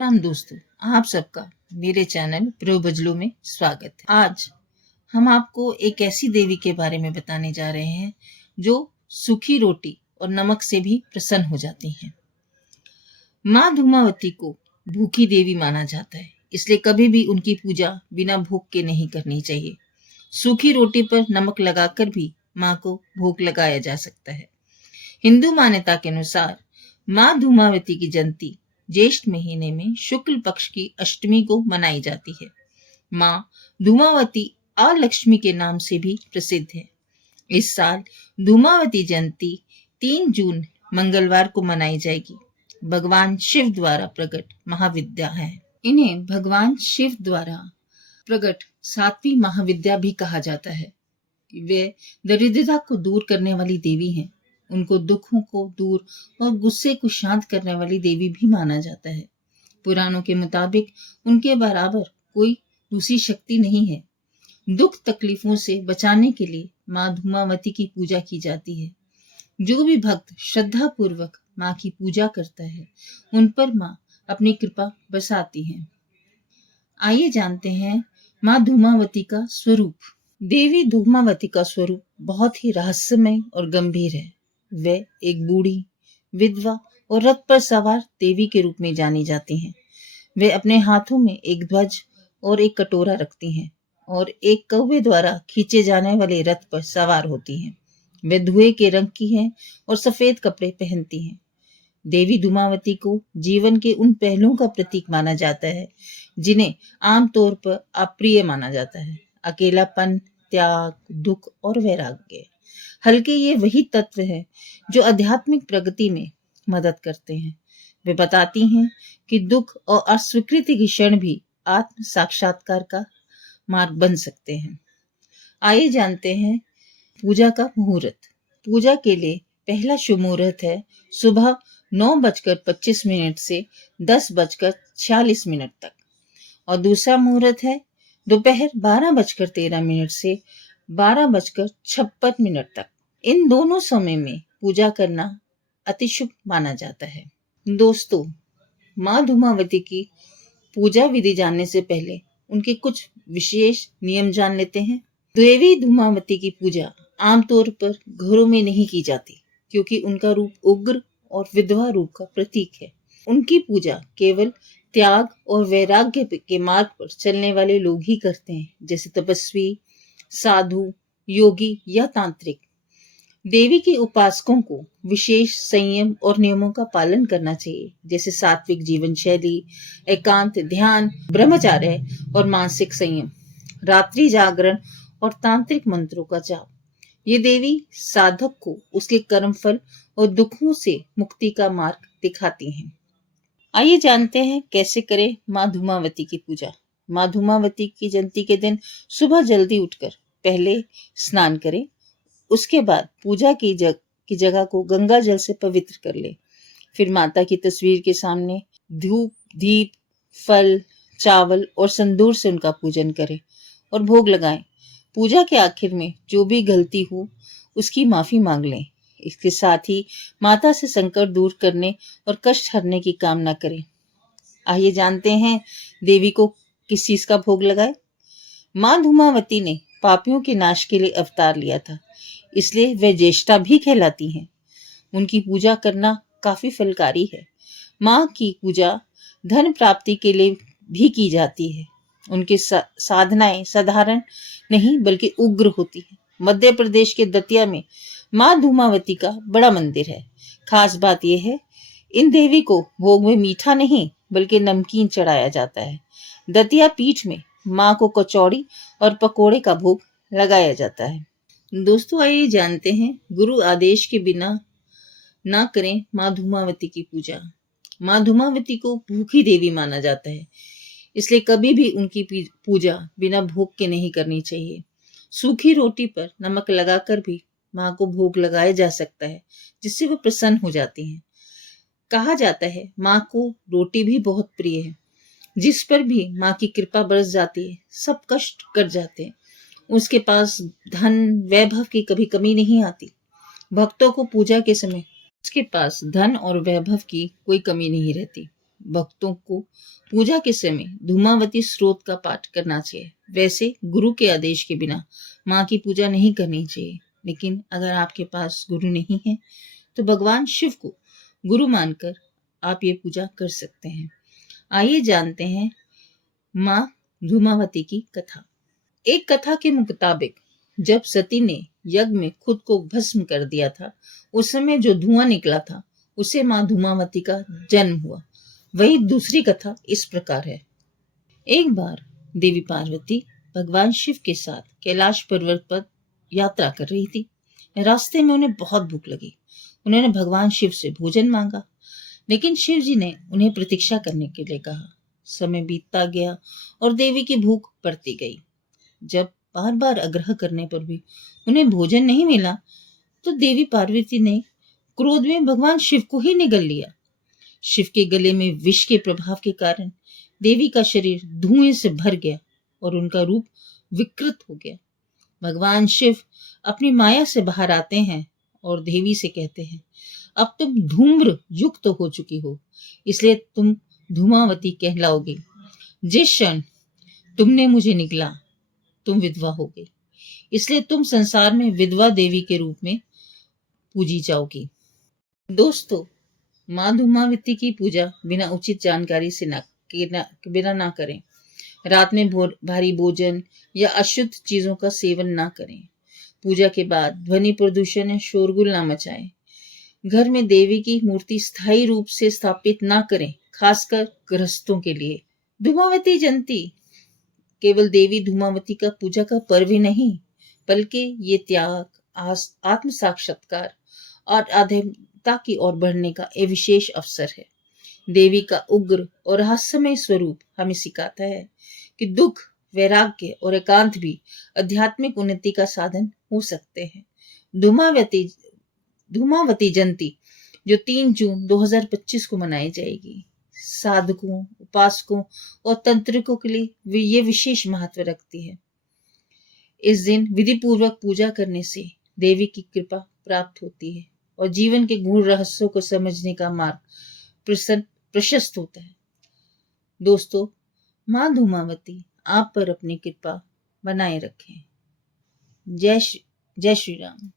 राम दोस्तों, आप सबका मेरे चैनल प्रो बजलू में स्वागत है। आज हम आपको एक ऐसी देवी के बारे में बताने जा रहे हैं जो सूखी रोटी और नमक से भी प्रसन्न हो जाती हैं। माँ धूमावती को भूखी देवी माना जाता है, इसलिए कभी भी उनकी पूजा बिना भूख के नहीं करनी चाहिए। सूखी रोटी पर नमक लगाकर भी माँ को भोग लगाया जा सकता है। हिंदू मान्यता के अनुसार माँ धूमावती की जयंती ज्येष्ठ महीने में शुक्ल पक्ष की अष्टमी को मनाई जाती है। माँ धूमावती अलक्ष्मी के नाम से भी प्रसिद्ध है। इस साल धूमावती जयंती 3 जून मंगलवार को मनाई जाएगी। भगवान शिव द्वारा प्रकट महाविद्या है। इन्हें भगवान शिव द्वारा प्रकट 7वीं महाविद्या भी कहा जाता है। वे दरिद्रता को दूर करने वाली देवी हैं। उनको दुखों को दूर और गुस्से को शांत करने वाली देवी भी माना जाता है। पुराणों के मुताबिक उनके बराबर कोई दूसरी शक्ति नहीं है। दुख तकलीफों से बचाने के लिए माँ धूमावती की पूजा की जाती है। जो भी भक्त श्रद्धा पूर्वक माँ की पूजा करता है, उन पर माँ अपनी कृपा बरसाती है। आइए जानते हैं माँ धूमावती का स्वरूप। देवी धूमावती का स्वरूप बहुत ही रहस्यमय और गंभीर है। वे एक बूढ़ी, विधवा और रथ पर सवार देवी के रूप में जानी जाती हैं। वे अपने हाथों में एक ध्वज और एक कटोरा रखती हैं और एक कौवे द्वारा खींचे जाने वाले रथ पर सवार होती हैं। वे धुएं के रंग की हैं और सफेद कपड़े पहनती हैं। देवी धूमावती को जीवन के उन पहलुओं का प्रतीक माना जाता है जिन्हें आमतौर पर अप्रिय माना जाता है। अकेलापन, त्याग, दुख और वैराग्य। हल्के ये वही तत्व हैं जो आध्यात्मिक प्रगति में मदद करते हैं। वे बताती हैं कि दुख और अस्वीकृति के क्षण भी आत्म साक्षात्कार का मार्ग बन सकते हैं। आइए जानते हैं पूजा का मुहूर्त। पूजा के लिए पहला शुभ मुहूर्त है सुबह 9:25 से 10:46 तक और दूसरा मुहूर्त है दोपहर 12:13 से 12:56 तक। इन दोनों समय में पूजा करना अति शुभ माना जाता है। दोस्तों, माँ धूमावती की पूजा विधि जानने से पहले उनके कुछ विशेष नियम जान लेते हैं। देवी धूमावती की पूजा आमतौर पर घरों में नहीं की जाती क्योंकि उनका रूप उग्र और विधवा रूप का प्रतीक है। उनकी पूजा केवल त्याग और वैराग्य के मार्ग पर चलने वाले लोग ही करते हैं, जैसे तपस्वी, साधु, योगी या तांत्रिक। देवी के उपासकों को विशेष संयम और नियमों का पालन करना चाहिए, जैसे सात्विक जीवन शैली, एकांत, ध्यान, ब्रह्मचर्य और मानसिक संयम, रात्रि जागरण और तांत्रिक मंत्रों का जाप। ये देवी साधक को उसके कर्म फल और दुखों से मुक्ति का मार्ग दिखाती हैं। आइए जानते हैं कैसे करें माँ धूमावती की पूजा। माँ धूमावती की जयंती के दिन सुबह जल्दी उठकर पहले स्नान करें। उसके बाद पूजा की जगह को गंगा जल से पवित्र कर ले। फिर माता की तस्वीर के सामने धूप, दीप, फल, चावल और संदूर से उनका पूजन करें और भोग लगाएं। पूजा के आखिर में जो भी गलती हो उसकी माफी मांग लें। इसके साथ ही माता से संकट दूर करने और कष्ट हरने की कामना करें। आइए जानते हैं देवी को किस चीज का भोग लगाए। माँ धूमावती ने पापियों के नाश के लिए अवतार लिया था, इसलिए वे ज्येष्ठा भी कहलाती हैं। उनकी पूजा करना काफी फलकारी है। माँ की पूजा धन प्राप्ति के लिए भी की जाती है। उनकी साधनाएं साधारण नहीं बल्कि उग्र होती है। मध्य प्रदेश के दतिया में माँ धूमावती का बड़ा मंदिर है। खास बात यह है, इन देवी को भोग में मीठा नहीं बल्कि नमकीन चढ़ाया जाता है। दतिया पीठ में माँ को कचौड़ी और पकोड़े का भोग लगाया जाता है। दोस्तों, आइए जानते हैं गुरु आदेश के बिना ना करें माँ धूमावती की पूजा। माँ धूमावती को भूखी देवी माना जाता है, इसलिए कभी भी उनकी पूजा बिना भोग के नहीं करनी चाहिए। सूखी रोटी पर नमक लगाकर भी माँ को भोग लगाया जा सकता है, जिससे वो प्रसन्न हो जाती हैं। कहा जाता है माँ को रोटी भी बहुत प्रिय है। जिस पर भी माँ की कृपा बरस जाती है, सब कष्ट कट जाते हैं। उसके पास धन वैभव की कभी कमी नहीं आती। भक्तों को पूजा के समय उसके पास धन और वैभव की कोई कमी नहीं रहती। भक्तों को पूजा के समय धूमावती स्रोत का पाठ करना चाहिए। वैसे गुरु के आदेश के बिना माँ की पूजा नहीं करनी चाहिए, लेकिन अगर आपके पास गुरु नहीं है तो भगवान शिव को गुरु मानकर आप ये पूजा कर सकते हैं। आइए जानते हैं माँ धूमावती की कथा। एक कथा के मुताबिक जब सती ने यज्ञ में खुद को भस्म कर दिया था, उस समय जो धुआं निकला था उसे माँ धूमावती का जन्म हुआ। वही दूसरी कथा इस प्रकार है। एक बार देवी पार्वती भगवान शिव के साथ कैलाश पर्वत पर यात्रा कर रही थी। रास्ते में उन्हें बहुत भूख लगी। उन्होंने भगवान शिव से भोजन मांगा, लेकिन शिव जी ने उन्हें प्रतीक्षा करने के लिए कहा। समय बीतता गया और देवी की भूख बढ़ती गई। जब बार बार आग्रह करने पर भी उन्हें भोजन नहीं मिला तो देवी पार्वती ने क्रोध में भगवान शिव को ही निगल लिया। शिव के गले में विष के प्रभाव के कारण देवी का शरीर धुएं से भर गया और उनका रूप विकृत हो गया। भगवान शिव अपनी माया से बाहर आते हैं और देवी से कहते हैं, अब तुम धूम्र युक्त हो चुकी हो, इसलिए तुम धूमावती कहलाओगी। जिस क्षण तुमने मुझे निगला तुम विधवा हो गई, इसलिए तुम संसार में विधवा देवी के रूप में पूजी जाओगी। दोस्तों, माँ धूमावती की पूजा बिना उचित जानकारी से बिना ना करें। रात में भारी भोजन या अशुद्ध चीजों का सेवन ना करें। पूजा के बाद ध्वनि प्रदूषण या शोरगुल ना मचाएं। घर में देवी की मूर्ति स्थायी रूप से स्थापित ना करें, खासकर गृहस्थों के लिए। धूमावती जयंती केवल देवी धूमावती का पूजा का पर्व ही नहीं, बल्कि ये त्याग, आत्म साक्षात्कार और आध्यात्मिकता की ओर बढ़ने का एक विशेष अवसर है। देवी का उग्र और रहस्यमय स्वरूप हमें सिखाता है कि दुख, वैराग्य और एकांत भी आध्यात्मिक उन्नति का साधन हो सकते हैं। धूमावती जयंती जो 3 जून 2025 को मनाई जाएगी, साधकों, उपासकों और तंत्रिकों के लिए ये विशेष महत्व रखती है। इस दिन विधि पूर्वक पूजा करने से देवी की कृपा प्राप्त होती है और जीवन के गूढ़ रहस्यों को समझने का मार्ग प्रशस्त होता है। दोस्तों, माँ धूमावती आप पर अपनी कृपा बनाए रखें। जय श्री राम।